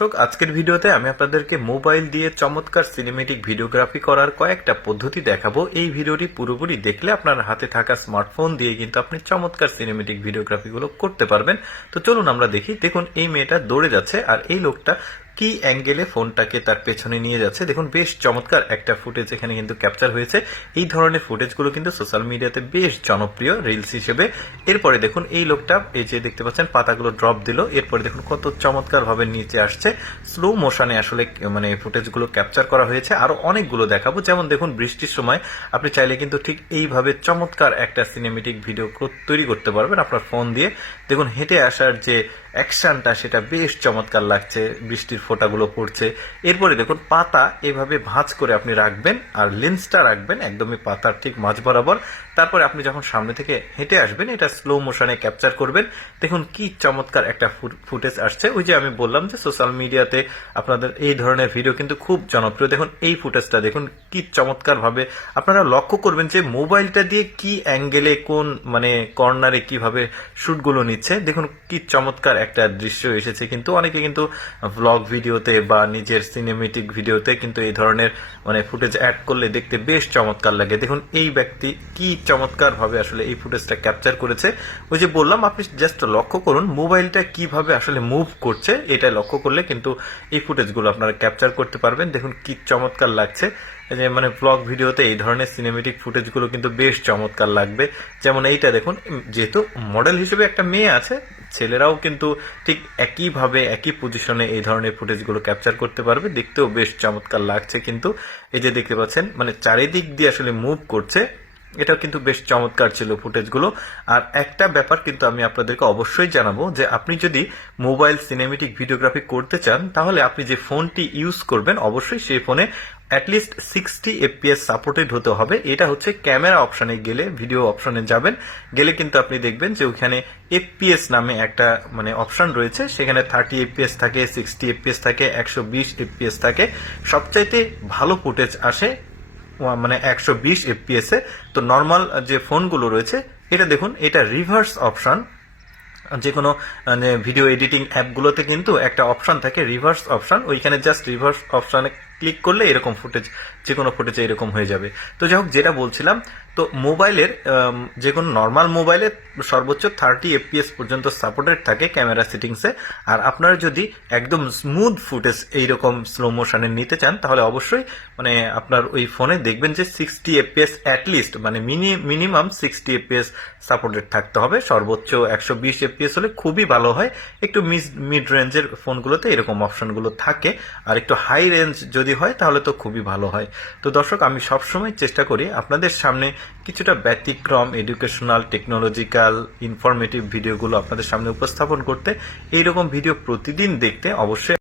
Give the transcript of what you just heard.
দর্শক, আজকের ভিডিওতে আমি আপনাদেরকে মোবাইল দিয়ে চমৎকার সিনেমেটিক ভিডিওগ্রাফি করার কয়েকটা পদ্ধতি দেখাবো। এই ভিডিওটি পুরোপুরি দেখলে আপনার হাতে থাকা স্মার্টফোন দিয়ে কিন্তু আপনি চমৎকার সিনেমেটিক ভিডিওগ্রাফিগুলো করতে পারবেন। তো চলুন আমরা দেখি। দেখুন, এই মেয়েটা দৌড়ে যাচ্ছে আর এই লোকটা কি অ্যাঙ্গেলে ফোনটাকে তার পেছনে নিয়ে যাচ্ছে। দেখুন, বেশ চমৎকার একটা ফুটেজ এখানে কিন্তু ক্যাপচার হয়েছে। এই ধরনের ফুটেজগুলো কিন্তু সোশ্যাল মিডিয়াতে বেশ জনপ্রিয় রিলস হিসেবে। এরপরে দেখুন, এই লোকটা এই যে দেখতে পাচ্ছেন পাতাগুলো ড্রপ দিল, এরপরে দেখুন কত চমৎকার ভাবে নিচে আসছে। স্লো মোশনে আসলে মানে ফুটেজগুলো ক্যাপচার করা হয়েছে। আরো অনেকগুলো দেখাবো। যেমন দেখুন, বৃষ্টির সময় আপনি চাইলে কিন্তু ঠিক এইভাবে চমৎকার একটা সিনেমেটিক ভিডিও তৈরি করতে পারবেন আপনার ফোন দিয়ে। দেখুন, হেঁটে আসার যে অ্যাকশনটা সেটা বেশ চমৎকার লাগছে, বৃষ্টির ফোঁটাগুলো পড়ছে। এরপরে দেখুন, পাতা এভাবে ভাঁজ করে আপনি রাখবেন আর লেন্সটা রাখবেন একদমই পাতার ঠিক মাঝ বরাবর। তারপরে আপনি যখন সামনে থেকে হেঁটে আসবেন এটা স্লো মোশনে ক্যাপচার করবেন। দেখুন কি চমৎকার একটা ফুটেজ আসছে। ওই যে আমি বললাম যে সোশ্যাল মিডিয়াতে আপনাদের এই ধরনের ভিডিও কিন্তু খুব জনপ্রিয়। দেখুন এই ফুটেজটা দেখুন কি চমৎকার ভাবে আপনারা লক্ষ্য করবেন যে মোবাইলটা দিয়ে কি অ্যাঙ্গেলে কোন মানে কর্নারে কিভাবে শুটগুলো নিচ্ছে। দেখুন কি চমৎকার একটা দৃশ্য এসেছে। কিন্তু অনেকে কিন্তু ব্লগ ভিডিওতে বা নিজের সিনেমেটিক ভিডিওতে কিন্তু এই ধরনের মানে ফুটেজ অ্যাড করলে দেখতে বেশ চমৎকার লাগে। দেখুন এই ব্যক্তি কি চমৎকার ভাবে আসলে এই ফুটেজটা ক্যাপচার করেছে। ওই যে বললাম, আপনি জাস্ট লক্ষ্য করুন মোবাইলটা কিভাবে আসলে মুভ করছে, এটা লক্ষ্য করলে কিন্তু এই ফুটেজগুলো আপনারা ক্যাপচার করতে পারবেন। দেখুন কি চমৎকার লাগছে। যে মানে ব্লগ ভিডিওতে এই ধরনের সিনেমেটিক ফুটেজগুলো কিন্তু বেশ চমৎকার লাগবে। যেমন এইটা দেখুন, যেহেতু মডেল হিসেবে একটা মেয়ে আছে, ছেলেরাও কিন্তু ঠিক একইভাবে একই পজিশনে এই ধরনের ফুটেজগুলো ক্যাপচার করতে পারবে। দেখতেও বেশ চমৎকার লাগছে। কিন্তু এই যে দেখতে পাচ্ছেন মানে চারিদিক দিয়ে আসলে মুভ করছে, এটাও কিন্তু বেশ চমৎকার ছিল ফুটেজগুলো। আর একটা ব্যাপার কিন্তু আমি আপনাদেরকে অবশ্যই জানাবো যে আপনি যদি মোবাইল সিনেমেটিক ভিডিওগ্রাফি করতে চান তাহলে আপনি যে ফোনটি ইউজ করবেন অবশ্যই সেই ফোনে অ্যাটলিস্ট 60 FPS সাপোর্টেড হতে হবে। এটা হচ্ছে ক্যামেরা অপশনে গেলে, ভিডিও অপশনে যাবেন, গেলে কিন্তু আপনি দেখবেন যে ওখানে FPS নামে একটা মানে অপশন রয়েছে। সেখানে 30 FPS থাকে, 60 FPS থাকে, 120 FPS থাকে। সবচাইতে ভালো ফুটেজ আসে মানে 120 FPS এ। তো নর্মাল যে ফোনগুলো রয়েছে, এটা দেখুন, এটা রিভার্স অপশন। যে কোনো ভিডিও এডিটিং অ্যাপগুলোতে কিন্তু একটা অপশন থাকে রিভার্স অপশন, ওইখানে জাস্ট রিভার্স অপশনে ক্লিক করলে এরকম ফুটেজ, যে কোনো ফুটেজ এরকম হয়ে যাবে। তো যাই হোক, যেটা বলছিলাম, তো মোবাইলের যে কোনো নর্মাল মোবাইলে সর্বোচ্চ 30 FPS পর্যন্ত সাপোর্টেড থাকে ক্যামেরা সেটিংসে। আর আপনারা যদি একদম স্মুথ ফুটেজ এইরকম স্লো মোশনে নিতে চান তাহলে অবশ্যই মানে আপনার ওই ফোনে দেখবেন যে 60 FPS অ্যাটলিস্ট মানে মিনিমাম 60 FPS সাপোর্টেড থাকতে হবে। সর্বোচ্চ 120 FPS হলে খুবই ভালো হয়। একটু মিড রেঞ্জের ফোনগুলোতে এরকম অপশনগুলো থাকে। আর একটু হাই রেঞ্জ যদি হয় তাহলে তো খুবই ভালো হয়। তো দর্শক, আমি সবসময় চেষ্টা করি আপনাদের সামনে কিছুটা ব্যতিক্রম, এডুকেশনাল, টেকনোলজিক্যাল, ইনফরমেটিভ ভিডিওগুলো আপনাদের সামনে উপস্থাপন করতে। এইরকম ভিডিও প্রতিদিন দেখতে অবশ্যই